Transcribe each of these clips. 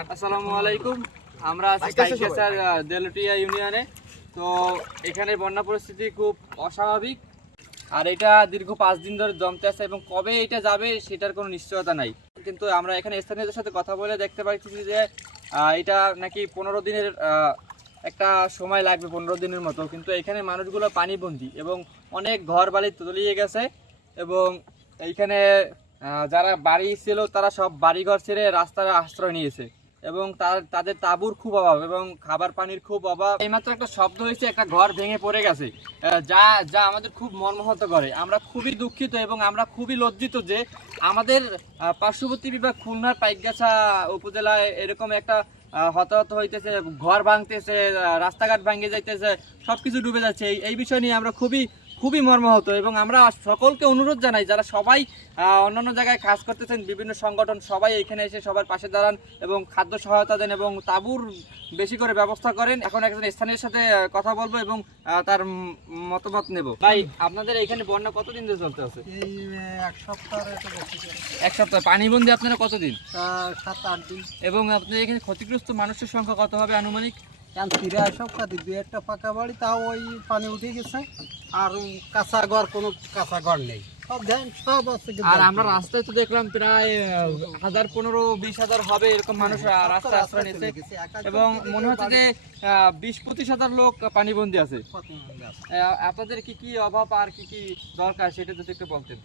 আসসালামু আলাইকুম। আমরা আছি কাইকেসার দেলটিয়া ইউনিয়নে। তো এখানে বন্যা পরিস্থিতি খুব অস্বাভাবিক। আর এটা দীর্ঘ পাঁচ দিন ধরে জমতে আছে এবং কবে এটা যাবে সেটার কোনো নিশ্চয়তা নাই। কিন্তু আমরা এখানে স্থানীয়দের সাথে কথা বলে দেখতে পাচ্ছি যে এটা নাকি পনেরো দিনের একটা সময় লাগবে পনেরো দিনের মতো। কিন্তু এখানে মানুষগুলো পানিবন্দী এবং অনেক ঘর বাড়ি তলিয়ে গেছে এবং এইখানে যারা বাড়ি ছিল তারা সব বাড়িঘর ছেড়ে রাস্তার আশ্রয় নিয়েছে। এবং তার, তাদের তাঁবুর খুব অভাব এবং খাবার পানির খুব অভাব। এইমাত্র একটা শব্দ হয়েছে, একটা ঘর ভেঙে পড়ে গেছে। যা যা আমাদের খুব মর্মাহত করে। আমরা খুবই দুঃখিত এবং আমরা খুবই লজ্জিত যে আমাদের পার্শ্ববর্তী বিভাগ খুলনার পাইকগাছা উপজেলায় এরকম একটা হতাহত হইতেছে, ঘর ভাঙতেছে, রাস্তাঘাট ভাঙে যাইতেছে, সবকিছু ডুবে যাচ্ছে। এই বিষয় নিয়ে আমরা খুবই খুবই মর্মাহত এবং আমরা সকলকে অনুরোধ জানাই যারা সবাই অন্যান্য জায়গায় কাজ করতেছেন বিভিন্ন সংগঠন সবাই এখানে এসে সবার পাশে দাঁড়ান এবং খাদ্য সহায়তা দেন এবং তাঁবুর বেশি করে ব্যবস্থা করেন। এখন একজন স্থানীয় সাথে কথা বলব এবং তার মতামত নেব। ভাই আপনাদের এখানে বন্যা কতদিন ধরে চলতে আছে? এই এক সপ্তাহ পানিবন্দি আপনারা কতদিন? সাত আট দিন। এবং আপনাদের এখানে ক্ষতিগ্রস্ত মানুষের সংখ্যা কত হবে আনুমানিক? কারণ ফিরে সব কাটি দু একটা পাকা বাড়ি তাও ওই পানি উঠে গেছে। আর কাঁচা ঘর কোনো কাঁচা ঘর নেই। সব ধ্যান সব আছে আর আমরা রাস্তায় তো দেখলাম প্রায় হাজার পনেরো বিশ হাজার হবে এরকম মানুষ রাস্তায় আশ্রয় চলে নিচ্ছে গেছে। এক একজন এবং মনে হচ্ছে যে বিশ পঁচিশ হাজার লোক পানিবন্দী আছে। কত মানুষ আছে? আহ, আপনাদের কি কি অভাব আর কি কি দরকার সেটা যদি একটু বলতেন।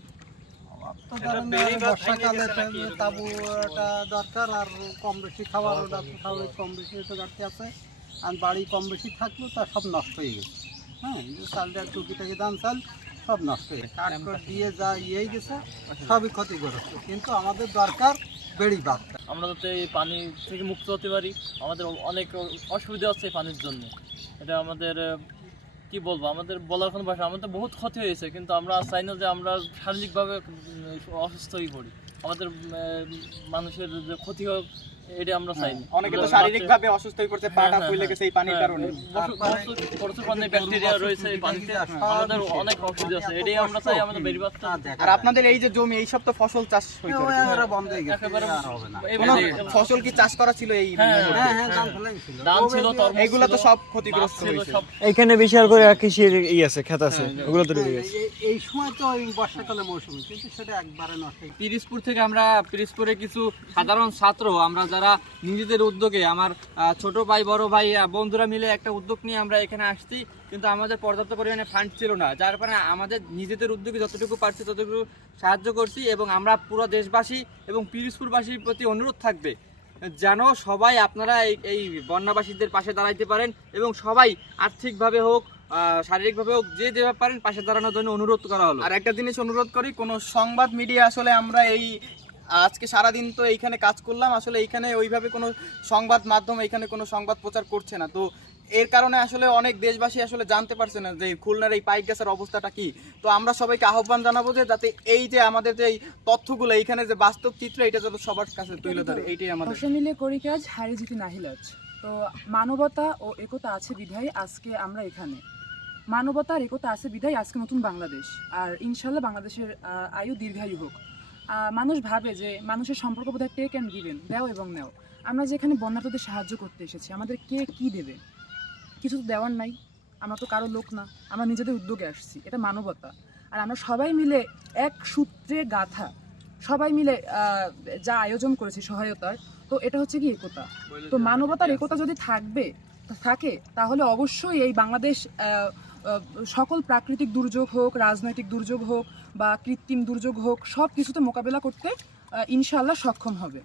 বর্ষাকালে দরকার আর কম বেশি খাবার ওটা কম বেশি ঘাটতি আছে। আর বাড়ি কম বেশি থাকলেও তা সব নষ্ট হয়ে গেছে। হ্যাঁ চালটা টুকিটাকি দান চাল সব নষ্ট হয়ে গেছে। কাঠ করে দিয়ে যা ইয়েই গেছে সবই কিন্তু আমাদের দরকার বেড়ি বাঁধটা আমরা যাতে এই পানি থেকে মুক্ত হতে পারি। আমাদের অনেক অসুবিধা এই পানির জন্য। এটা আমাদের কি বলব? আমাদের বলার কোনো ভাষা আমাদের বহুত ক্ষতি হয়েছে কিন্তু আমরা চাই না যে আমরা শারীরিকভাবে অসুস্থ হয়ে পড়ি। আমাদের মানুষের যে ক্ষতি হোক এটা আমরা চাই। অনেকে তো আমরা শারীরিক ভাবে অসুস্থ হয়ে পড়ছে পাটা হ্যাঁ, ফুলে হ্যাঁ, গেছে এই পানির হ্যাঁ, কারণে প্রচুর- প্রচুর ব্যাকটেরিয়া রয়েছে এই পানিতে আমাদের অনেক অসুবিধা আছে। এটাই আমরা চাই আমাদের আর আপনাদের এই যে জমি এই সব তো ফসল চাষ হইতো বন্ধ হয়ে গেছে হবে না। ফসল কি চাষ করা ছিল এই হ্যাঁ? হ্যাঁ। হ্যাঁ ধান ছিল। এইগুলো তো সব ক্ষতিগ্রস্ত হয়েছে। সব এইখানে বিশাল করে কৃষি ই আছে খেত আছে ওগুলো তো ডুবে গেছে এই- এই সময় তো ওই বর্ষাকালে মৌসুমি কিন্তু সেটা একবারে নষ্ট হয়ে পিরিজপুর থেকে আমরা পিরিজপুরে কিছু সাধারণ ছাত্র আমরা যারা নিজেদের উদ্যোগে, আমার ছোট ভাই, বড় ভাই বন্ধুরা মিলে একটা উদ্যোগ নিয়ে আমরা এখানে আসছি। কিন্তু আমাদের পর্যাপ্ত পরিমাণে ফান্ড ছিল না। যার কারণে আমাদের নিজেদের উদ্যোগে যতটুকু পারছি ততটুকু সাহায্য করছি এবং আমরা পুরো দেশবাসী এবং পিরিজপুরবাসীর প্রতি অনুরোধ থাকবে যেন সবাই আপনারা এই এই বন্যাবাসীদের পাশে দাঁড়াইতে পারেন এবং সবাই আর্থিকভাবে হোক শারীরিকভাবে হোক, যে যেভাবে পারেন পাশে দাঁড়ানোর জন্য অনুরোধ করা হলো। আর একটা জিনিস অনুরোধ করি, কোনো সংবাদ মিডিয়া আসলে আমরা এই আজকে সারাদিন তো এইখানে কাজ করলাম, আসলে এইখানে ওইভাবে কোনো সংবাদ মাধ্যম, এইখানে কোনো সংবাদ প্রচার করছে না। তো এর কারণে আসলে অনেক দেশবাসী আসলে জানতে পারছে না যে খুলনার এই পাইক গ্যাসের অবস্থাটা কি। তো আমরা সবাইকে আহ্বান জানাব যে যাতে এই যে আমাদের যে এই তথ্যগুলো, এইখানে যে বাস্তব চিত্র, এটা যেন সবার কাছে তুলে ধরে, এইটাই আমাদের। মিলে করি কাজ হারি জিতি নাহিলাজ তো মানবতা ও একতা আছে বিধায় আজকে আমরা এখানে। মানবতা আর একতা আছে বিধায় আজকে নতুন বাংলাদেশ। আর ইনশাল্লাহ বাংলাদেশের আয়ু দীর্ঘায়ু হোক। মানুষ ভাবে যে মানুষের সম্পর্ক বোধহয় টেক অ্যান্ড গিভেন দেও এবং নেও। আমরা যে এখানে বন্যার্থদের সাহায্য করতে এসেছি আমাদের কে কি দেবে? কিছু তো দেওয়ার নাই আমরা তো কারও লোক না আমরা নিজেদের উদ্যোগে আসছি এটা মানবতা। আর আমরা সবাই মিলে এক সূত্রে গাথা সবাই মিলে যা আয়োজন করেছি সহায়তার তো এটা হচ্ছে কি একতা। তো মানবতার একতা যদি থাকবে থাকে তাহলে অবশ্যই এই বাংলাদেশ সকল প্রাকৃতিক দুর্যোগ হোক, রাজনৈতিক দুর্যোগ হোক বা কৃত্রিম দুর্যোগ হোক সব কিছুতে মোকাবেলা করতে ইনশাল্লাহ সক্ষম হবে।